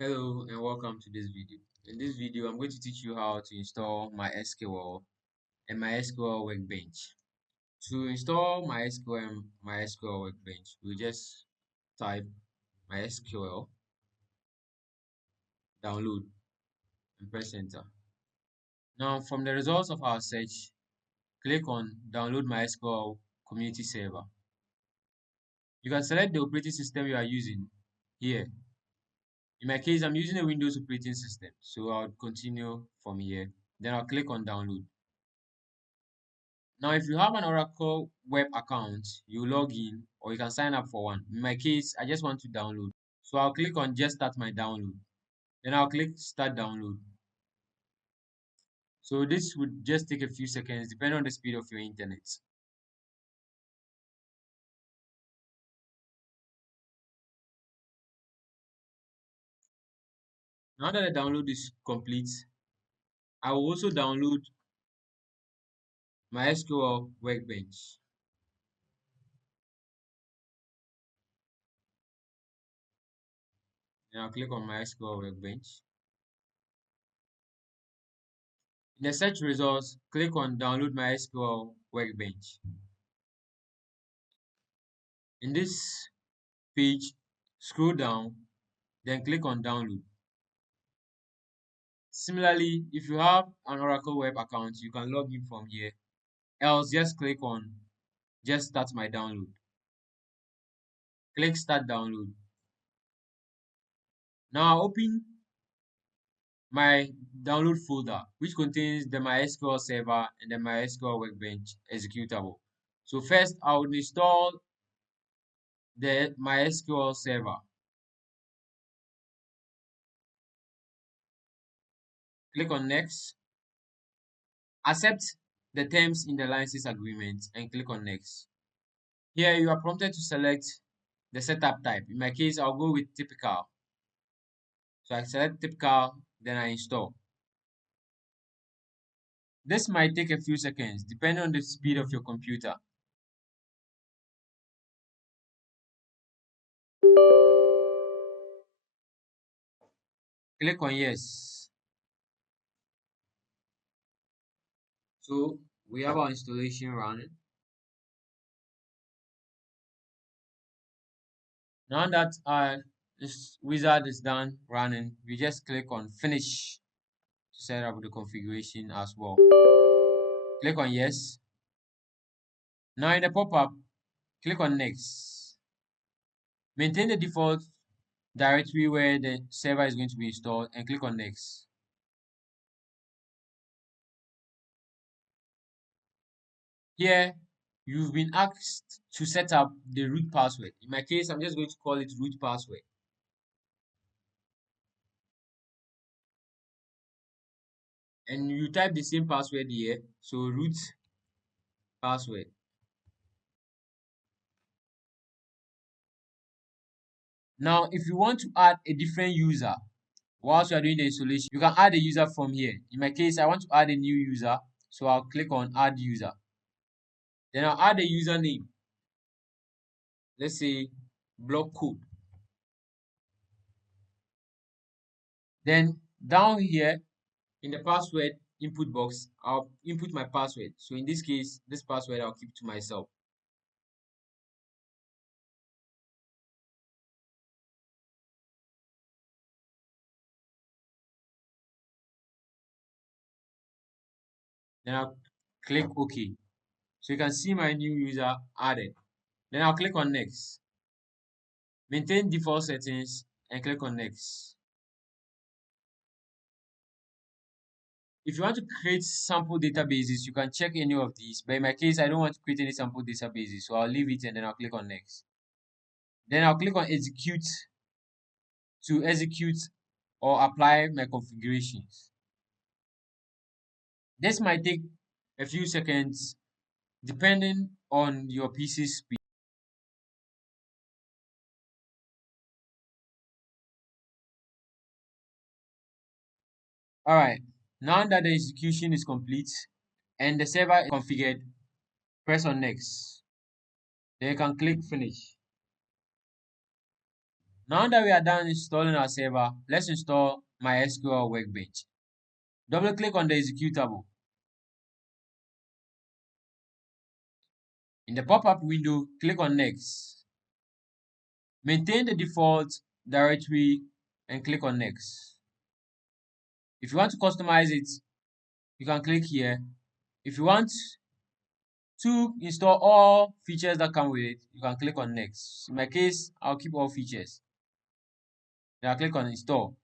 Hello and welcome to this video. In this video, I'm going to teach you how to install MySQL and MySQL Workbench. To install MySQL and MySQL Workbench, we just type MySQL, download, and press enter. Now, from the results of our search, click on Download MySQL Community Server. You can select the operating system you are using here. In my case, I'm using a Windows operating system, so I'll continue from here. Then I'll click on Download. Now, if you have an Oracle web account, you log in or you can sign up for one. In my case, I just want to download. So I'll click on just start my download. Then I'll click start download. So this would just take a few seconds depending on the speed of your internet. Now that the download is complete, I will also download my SQL Workbench. Then I'll click on my SQL Workbench. In the search results, click on download my SQL Workbench. In this page, scroll down, then click on download. Similarly, if you have an Oracle web account, you can log in from here. Else, just click on just start my download. Click start download. Now open my download folder, which contains the MySQL server and the MySQL Workbench executable. So first, I will install the MySQL server. Click on next. Accept the terms in the license agreement and click on next. Here you are prompted to select the setup type. In my case, I'll go with typical. So I select typical, then I install. This might take a few seconds depending on the speed of your computer. Click on yes. So we have our installation running. Now that this wizard is done running, we just click on finish to set up the configuration as well. Click on yes. Now in the pop-up, click on next. Maintain the default directory where the server is going to be installed and click on next. Here, you've been asked to set up the root password. In my case, I'm just going to call it root password. And you type the same password here, so root password. Now, if you want to add a different user whilst you are doing the installation, you can add a user from here. In my case, I want to add a new user, so I'll click on add user. Then I'll add a username. Let's say block code. Then down here in the password input box, I'll input my password. So in this case, this password I'll keep to myself. Then I'll click OK. So you can see my new user added. Then I'll click on next. Maintain default settings and click on next. If you want to create sample databases, you can check any of these. But in my case, I don't want to create any sample databases. So I'll leave it and then I'll click on next. Then I'll click on execute to execute or apply my configurations. This might take a few seconds depending on your PC speed. Alright, now that the execution is complete and the server is configured, press on next. Then you can click finish. Now that we are done installing our server, let's install MySQL Workbench. Double click on the executable. In the pop-up window, click on Next. Maintain the default directory and click on Next. If you want to customize it, you can click here. If you want to install all features that come with it, you can click on Next. In my case, I'll keep all features. Then I'll click on Install.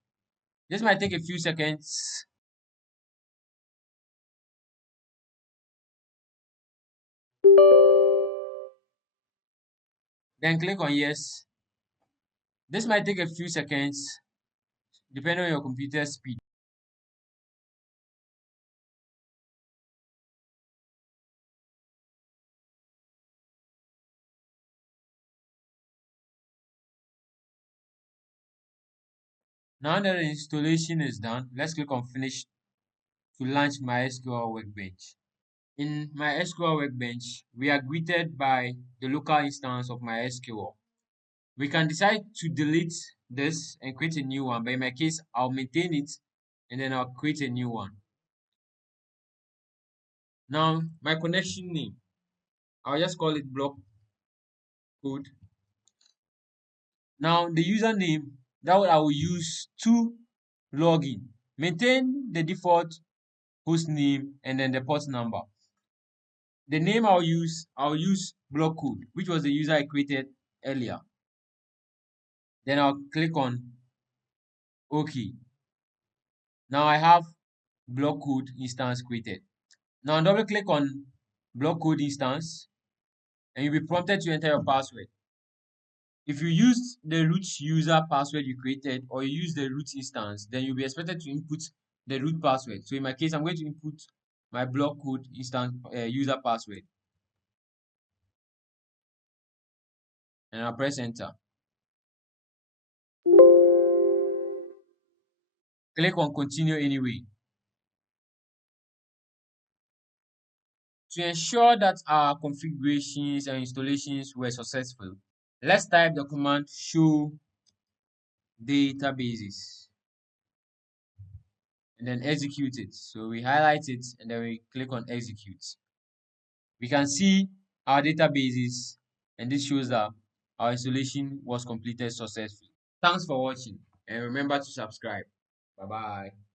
This might take a few seconds. Then click on Yes. This might take a few seconds depending on your computer speed. Now that the installation is done, let's click on Finish to launch MySQL Workbench. In MySQL Workbench, we are greeted by the local instance of MySQL. We can decide to delete this and create a new one, but in my case, I'll maintain it and then I'll create a new one. Now, my connection name, I'll just call it block code. Now, the username that I will use to log in. Maintain the default host name and then the port number. The name I'll use block code, which was the user I created earlier. Then I'll click on OK. Now I have block code instance created. Now double click on block code instance and you'll be prompted to enter your password. If you used the root user password you created or you use the root instance, then you'll be expected to input the root password. So in my case, I'm going to input my block code instance user password and I'll press enter. Click on continue anyway. To ensure that our configurations and installations were successful, let's type the command show databases and then execute it. So we highlight it and then we click on execute. We can see our databases and this shows that our installation was completed successfully. Thanks for watching and remember to subscribe. Bye bye.